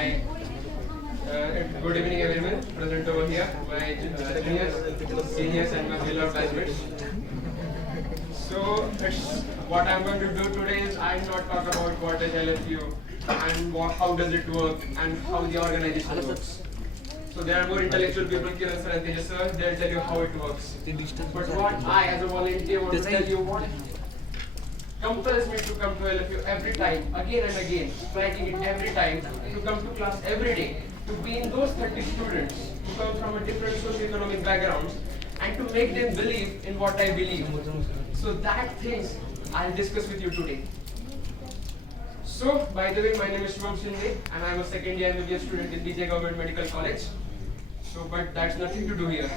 Hi. Good evening, everyone present over here. My juniors, seniors, and my fellow classmates. So, what I'm going to do today is I'll not talk about what is LFU and how does it work and how the organization works. So there are more intellectual people, Kiran sir and Tejas sir, they'll tell you how it works. But what I as a volunteer want to tell you, what compels me to come to LFU every time, again and again, striking it every time, to come to class every day, to be in those 30 students who come from a different socio-economic backgrounds, and to make them believe in what I believe. So that things I'll discuss with you today. So, by the way, my name is Shubham Shinde, and I'm a second year MBBS student in DJ Government Medical College. So, but that's nothing to do here.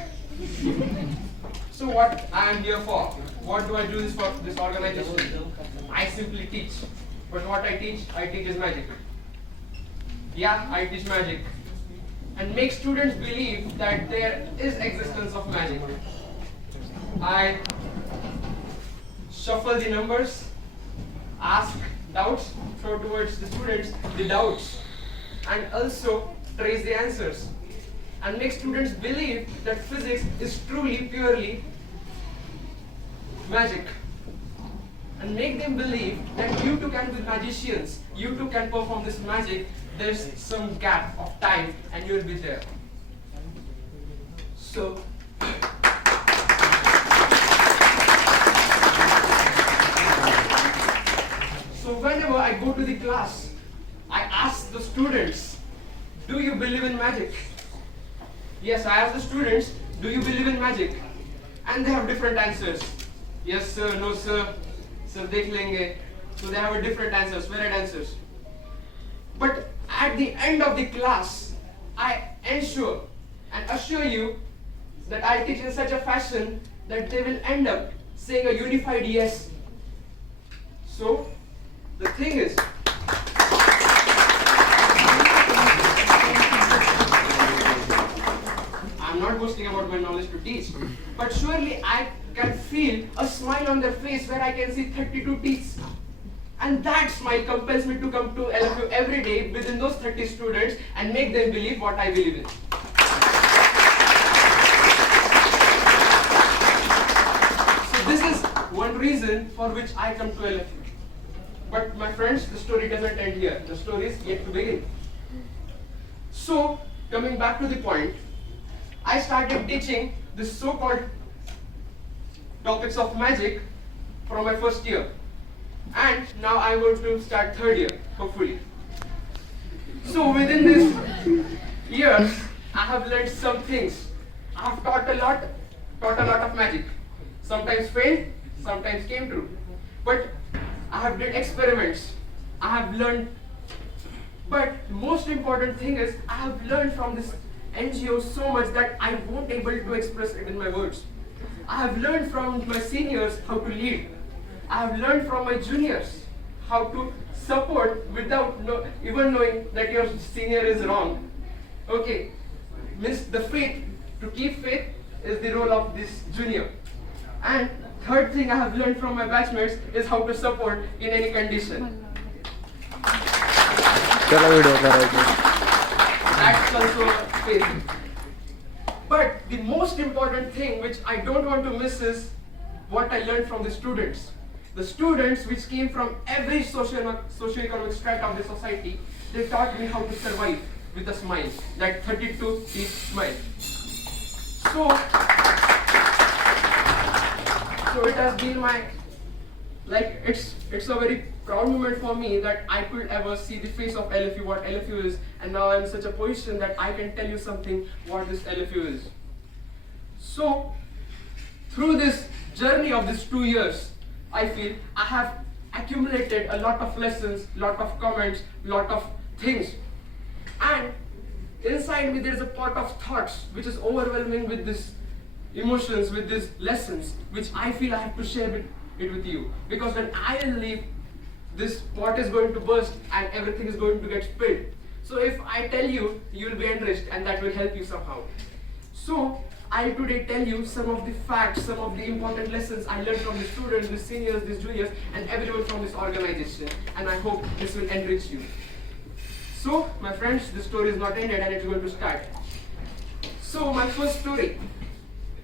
So, what I am here for? What do I do this for this organization? I simply teach. But what I teach is magic. Yeah, I teach magic. And make students believe that there is existence of magic. I shuffle the numbers, ask doubts, throw towards the students the doubts, and also trace the answers, and make students believe that physics is truly, purely magic, and make them believe that you too can be magicians, you too can perform this magic. There's some gap of time and you'll be there. So whenever I go to the class, I ask the students, do you believe in magic? Yes, I ask the students, do you believe in magic? And they have different answers. Yes sir, no sir, sir dekh lenge. So they have different answers, varied answers. But at the end of the class, I ensure and assure you that I teach in such a fashion that they will end up saying a unified yes. So the thing is, I'm not boasting about my knowledge to teach, but surely I can feel a smile on their face where I can see 32 teeth. And that smile compels me to come to LFU every day within those 30 students and make them believe what I believe in. So this is one reason for which I come to LFU. But my friends, the story doesn't end here. The story is yet to begin. So, coming back to the point, I started teaching the so-called topics of magic from my first year. And now I'm going to start third year, hopefully. So within this years, I have learned some things. I have taught a lot of magic. Sometimes failed, sometimes came true. But I have did experiments. I have learned. But the most important thing is I have learned from this NGO so much that I won't able to express it in my words. I have learned from my seniors how to lead. I have learned from my juniors how to support without even knowing that your senior is wrong. Okay, means the faith, to keep faith is the role of this junior. And third thing I have learned from my batchmates is how to support in any condition. That's also faith. But the most important thing which I don't want to miss is what I learned from the students. The students which came from every socio-economic strata of the society, they taught me how to survive with a smile, that 32 teeth smile. So it has been it's a very proud moment for me that I could ever see the face of LFU, what LFU is, and now I'm in such a position that I can tell you something what this LFU is. So through this journey of these 2 years, I feel I have accumulated a lot of lessons, lot of comments, lot of things. And inside me there is a pot of thoughts which is overwhelming with these emotions, with these lessons, which I feel I have to share it with you. Because when I leave, this pot is going to burst and everything is going to get spilled. So if I tell you, you will be enriched and that will help you somehow. So I today tell you some of the facts, some of the important lessons I learned from the students, the seniors, the juniors, and everyone from this organization. And I hope this will enrich you. So, my friends, the story is not ended and it's going to start. So, my first story.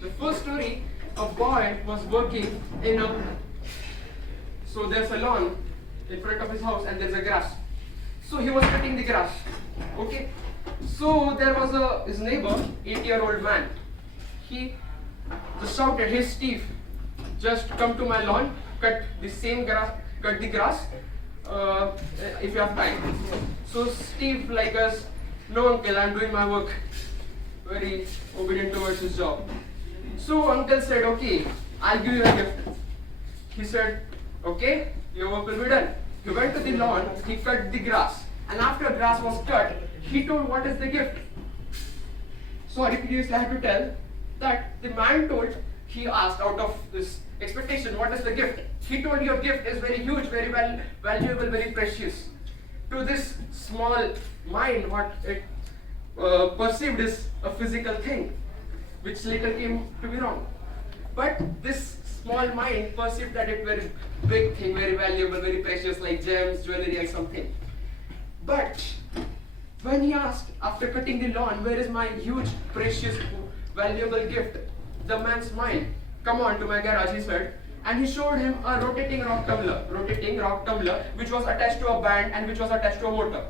The first story, a boy was working in a. So, there's a lawn in front of his house and there's a grass. So, he was cutting the grass. Okay. So, there was his neighbor, 8-year-old man. He just shouted, "Hey Steve, just come to my lawn, cut the grass if you have time." So Steve like us, "No uncle, I'm doing my work." Very obedient towards his job. So uncle said, "Okay, I'll give you a gift." He said, "Okay, your work will be done." He went to the lawn, he cut the grass, and after grass was cut, he told what is the gift. Sorry, previously I had to tell that the man told, he asked out of this expectation, what is the gift? He told, "Your gift is very huge, very valuable, very precious." To this small mind, what it perceived is a physical thing, which later came to be wrong. But this small mind perceived that it very big thing, very valuable, very precious, like gems, jewelry, or something. But when he asked, after cutting the lawn, "Where is my huge, precious, valuable gift?" the man smiled. "Come on to my garage," he said, and he showed him a rotating rock tumbler, which was attached to a band and which was attached to a motor.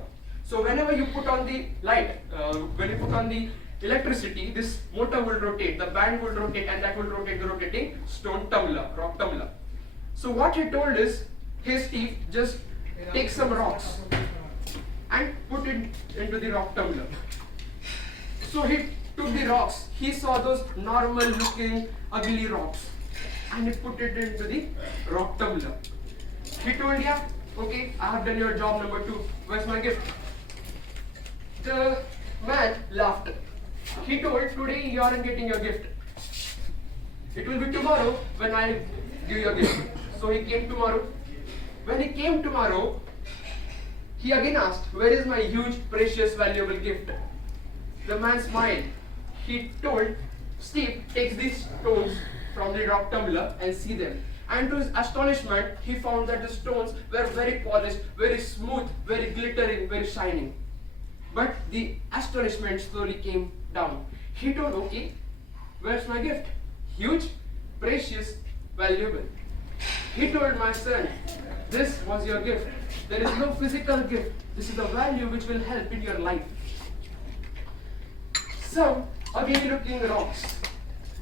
So whenever you put on the light, when you put on the electricity, this motor will rotate, the band will rotate, and that will rotate the rotating rock tumbler. So what he told is, "Hey Steve, just take some rocks and put it into the rock tumbler." So he took the rocks. He saw those normal looking ugly rocks and he put it into the rock tumbler. He told, "Yeah, okay, I have done your job number 2. Where's my gift?" The man laughed. He told, "Today you aren't getting your gift. It will be tomorrow when I give your gift." So he came tomorrow. When he came tomorrow, he again asked, "Where is my huge, precious, valuable gift?" The man smiled. He told, "Steve, take these stones from the rock tumbler and see them." And to his astonishment, he found that the stones were very polished, very smooth, very glittering, very shining. But the astonishment slowly came down. He told, "Okay, where's my gift? Huge, precious, valuable." He told, "My son, this was your gift. There is no physical gift. This is a value which will help in your life." Some ugly looking rocks,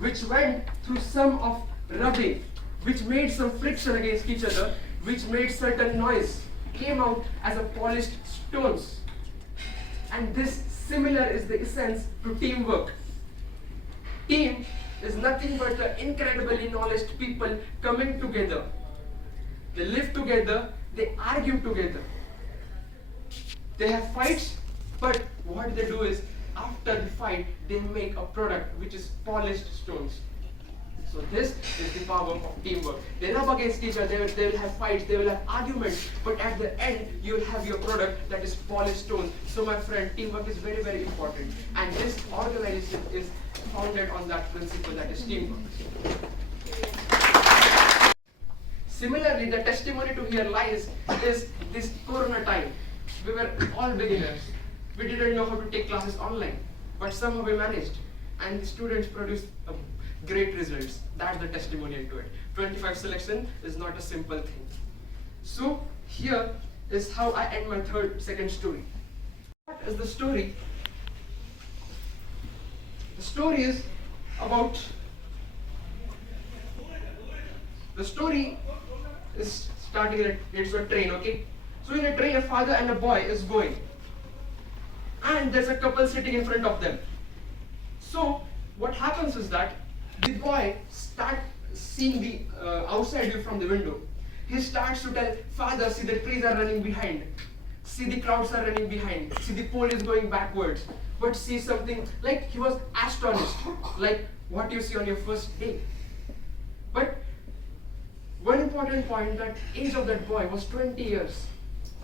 which went through some of rubbing, which made some friction against each other, which made certain noise, came out as a polished stones. And this similar is the essence to teamwork. Team is nothing but the incredibly knowledgeable people coming together. They live together, they argue together. They have fights, but what they do is, after the fight, they make a product which is polished stones. So this is the power of teamwork. They rub against each other, they will have fights, they will have arguments, but at the end, you will have your product that is polished stone. So my friend, teamwork is very, very important. And this organization is founded on that principle, that is teamwork. Similarly, the testimony to here lies is this Corona time. We were all beginners. We didn't know how to take classes online, but somehow we managed. And the students produced great results. That's the testimonial to it. 25 selection is not a simple thing. So here is how I end my second story. What is the story? The story is about, the story is starting at, it's a train, okay? So in a train, a father and a boy is going. And there's a couple sitting in front of them. So what happens is that the boy starts seeing the outside view from the window. He starts to tell, "Father, see the trees are running behind. See the clouds are running behind. See the pole is going backwards." But see something, like he was astonished, like what you see on your first day. But one important point, that age of that boy was 20 years,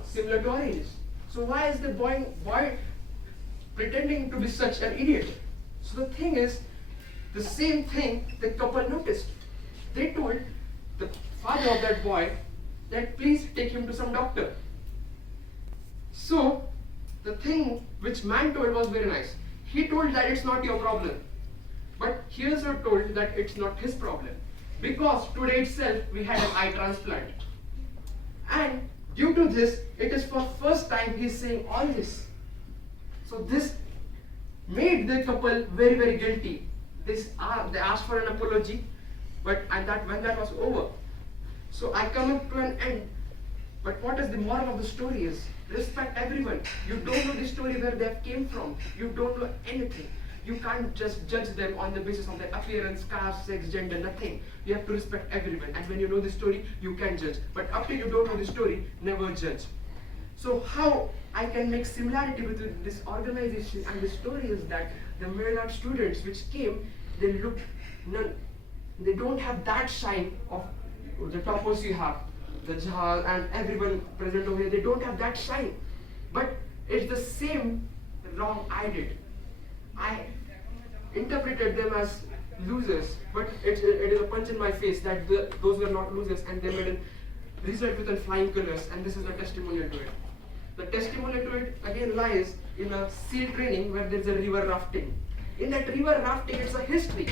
similar to our age. So why is the boy pretending to be such an idiot? So the thing is, the same thing the couple noticed. They told the father of that boy that please take him to some doctor. So the the thing which man told was very nice. He told that it's not your problem. But he also told that it's not his problem. Because today itself we had an eye transplant. And due to this, it is for first time he's saying all this. So this made the couple very, very guilty. They asked for an apology, but when that was over. So I come up to an end. But what is the moral of the story is, respect everyone. You don't know the story where they came from. You don't know anything. You can't just judge them on the basis of their appearance, caste, sex, gender, nothing. You have to respect everyone. And when you know the story, you can judge. But up till you don't know the story, never judge. So how I can make similarity between this organization and the story is that the middle art students which came, they don't have that shine of the topos you have, the Jahal and everyone present over here, they don't have that shine. But it's the same wrong I did. I interpreted them as losers, but it is a punch in my face that those were not losers and they made a result with flying colors, and this is the testimonial to it. The testimonial to it again lies in a SEAL training where there is a river rafting. In that river rafting, it's a history.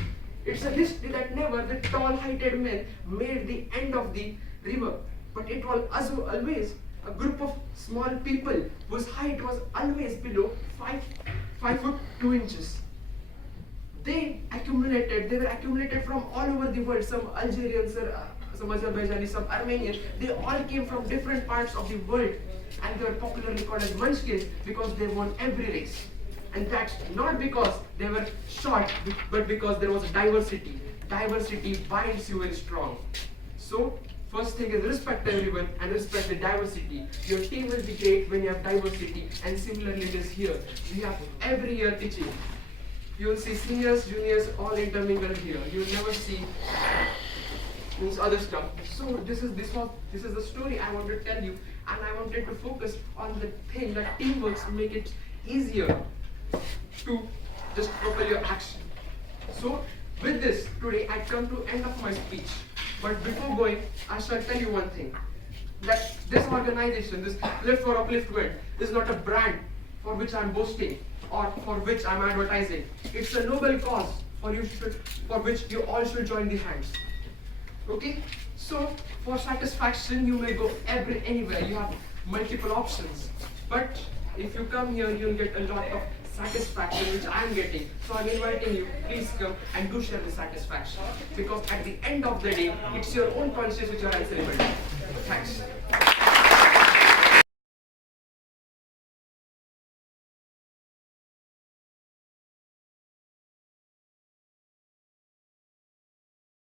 It's a history that never the tall heighted men made the end of the river, but it was always a group of small people whose height was always below 5 foot 2 inches. They were accumulated from all over the world, some Algerians, some Azerbaijanis, some Armenians. They all came from different parts of the world, and they were popularly called as munchkins because they won every race. And that's not because they were short, but because there was diversity. Diversity binds you very strong. So, first thing is respect everyone and respect the diversity. Your team will be great when you have diversity, and similarly it is here. We have every year teaching. You will see seniors, juniors, all intermingled here. You will never see other stuff. So this is the story I wanted to tell you, and I wanted to focus on the thing that teamwork make it easier to just propel your action. So with this, today I come to end of my speech. But before going, I shall tell you one thing. That this organization, this Lift for Upliftment, is not a brand for which I'm boasting or for which I'm advertising. It's a noble cause for which you all should join the hands. Okay? So for satisfaction, you may go anywhere. You have multiple options. But if you come here, you'll get a lot of satisfaction which I am getting. So I'm inviting you, please come and do share the satisfaction. Because at the end of the day, it's your own conscience which you are answerable to. Thanks.